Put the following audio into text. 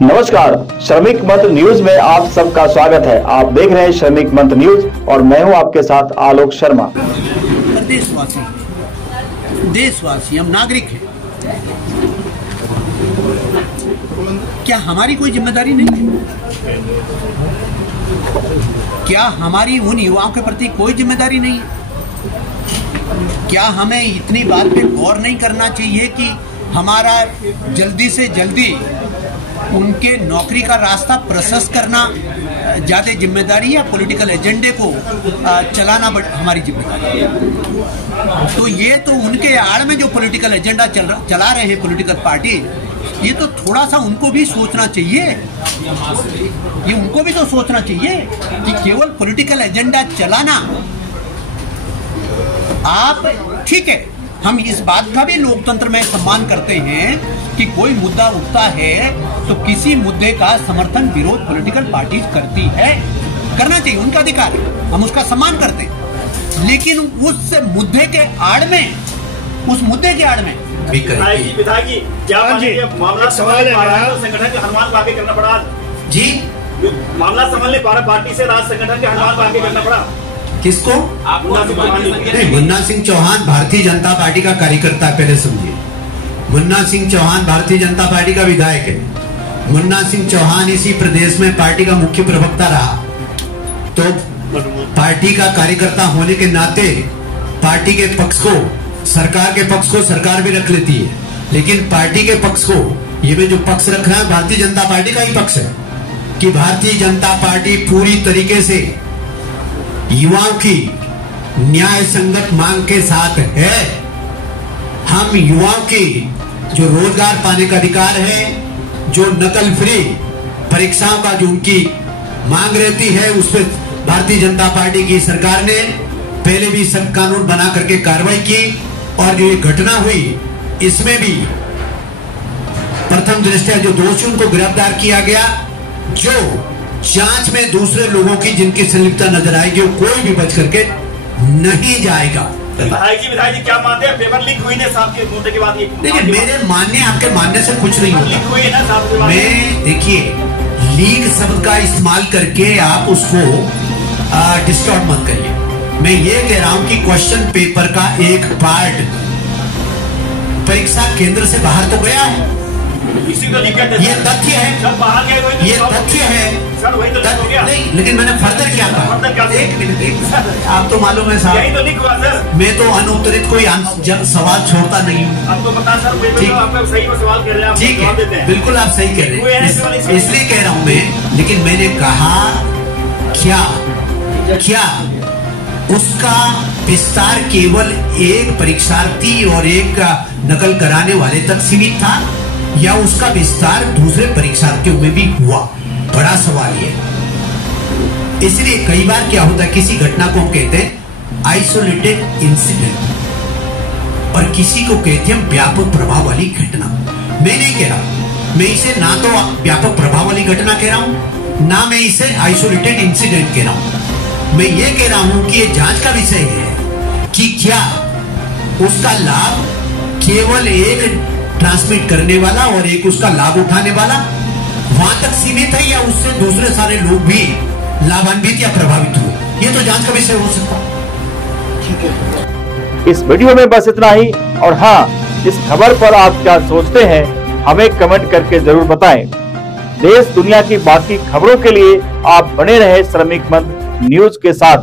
नमस्कार, श्रमिक मंत्र न्यूज में आप सबका स्वागत है। आप देख रहे हैं श्रमिक मंत्र न्यूज और मैं हूं आपके साथ आलोक शर्मा। देशवासी हम नागरिक हैं, क्या हमारी कोई जिम्मेदारी नहीं है? क्या हमारी उन युवाओं के प्रति कोई जिम्मेदारी नहीं है? क्या हमें इतनी बात पे गौर नहीं करना चाहिए कि हमारा जल्दी से जल्दी उनके नौकरी का रास्ता प्रशस्त करना ज्यादा जिम्मेदारी है, पॉलिटिकल एजेंडे को चलाना हमारी जिम्मेदारी है? तो ये तो उनके आड़ में जो पॉलिटिकल एजेंडा चला रहे हैं पॉलिटिकल पार्टी, ये तो थोड़ा सा उनको भी सोचना चाहिए। ये उनको भी तो सोचना चाहिए कि केवल पॉलिटिकल एजेंडा चलाना, आप ठीक है, हम इस बात का भी लोकतंत्र में सम्मान करते हैं कि कोई मुद्दा उठता है तो किसी मुद्दे का समर्थन विरोध पॉलिटिकल पार्टी करती है, करना चाहिए, उनका अधिकार है, हम उसका सम्मान करते हैं। लेकिन उस मुद्दे के आड़ में, उस मुद्दे के आड़ में विधायक जी क्या मामला संभालने संगठन के हनुमान को आगे करना पड़ा? जी, मामला संभालने पार्टी से राज संगठन के हनुमान को आगे करना पड़ा किसको? नहीं, मुन्ना सिंह चौहान भारतीय जनता पार्टी का कार्यकर्ता है, पहले समझिए। मुन्ना सिंह चौहान भारतीय जनता पार्टी का विधायक है। मुन्ना सिंह चौहान इसी प्रदेश में पार्टी का मुख्य प्रवक्ता रहा, तो पार्टी का कार्यकर्ता होने के नाते पार्टी के पक्ष को, सरकार के पक्ष को सरकार भी रख लेती है, लेकिन पार्टी के पक्ष को, ये में जो पक्ष रख रहा है भारतीय जनता पार्टी का ही पक्ष है कि भारतीय जनता पार्टी पूरी तरीके से युवाओं की न्याय संगत मांग के साथ है। हम युवाओं की जो रोजगार पाने का अधिकार है, जो नकल फ्री परीक्षाओं का जो उनकी मांग रहती है, उस पर भारतीय जनता पार्टी की सरकार ने पहले भी सब कानून बना करके कार्रवाई की, और जो ये घटना हुई इसमें भी प्रथम दृष्टया जो दोषियों को गिरफ्तार किया गया, जो जांच में दूसरे लोगों की जिनकी संलिप्तता नजर आएगी, वो कोई भी बच करके नहीं जाएगा। विधायक जी क्या मानते हैं? पेपर लीक हुई ना साहब के मुद्दे के बाद? देखिए, मेरे मानने आपके मानने से कुछ नहीं होता। लीक हुई है ना साहब के बाद? मैं देखिए, लीक शब्द का इस्तेमाल करके आप उसको डिस्टॉर्ट मत करिए। मैं ये कह रहा हूं कि क्वेश्चन पेपर का एक पार्ट परीक्षा केंद्र से बाहर तो गया है, इसी को दिक्कत है। ये तथ्य है, जब बाहर गए हुए ये तथ्य है सर, वही तो हो गया। नहीं, लेकिन मैंने फर्दर क्या कहा? एक मिनट, आप तो मालूम है साहब, यही तो लीक हुआ सर। मैं तो अनुत्तरित कोई सवाल छोड़ता नहीं हूँ। आपको पता सर, ठीक, आपका सही सवाल कर रहे हैं, ठीक है, बिल्कुल आप सही कह रहे हैं, इसलिए कह रहा हूँ मैं। लेकिन मैंने कहा क्या उसका विस्तार केवल एक परीक्षार्थी और एक नकल कराने वाले तक सीमित था, या उसका विस्तार दूसरे परीक्षार्थियों में भी हुआ? बड़ा सवाल ये। इसलिए कई बार क्या होता है, किसी घटना को हम कहते हैं आइसोलेटेड इंसिडेंट, और किसी को कहते हैं व्यापक प्रभाव वाली घटना। मैं नहीं कह रहा, मैं इसे ना तो व्यापक प्रभाव वाली घटना कह रहा हूं, ना मैं इसे आइसोलेटेड इंसिडेंट कह रहा हूं। मैं ये कह रहा हूं कि ये जांच का विषय है कि क्या उसका लाभ केवल एक ट्रांसमिट करने वाला और एक उसका लाभ उठाने वाला वहां तक सीमित है, या उससे दूसरे सारे लोग भी लाभान्वित या प्रभावित हुए? ये तो जांच का विषय हो सकता है। ठीक है, इस वीडियो में बस इतना ही। और हाँ, इस खबर पर आप क्या सोचते हैं हमें कमेंट करके जरूर बताएं। देश दुनिया की बाकी खबरों के लिए आप बने रहे श्रमिक मंत्र न्यूज के साथ।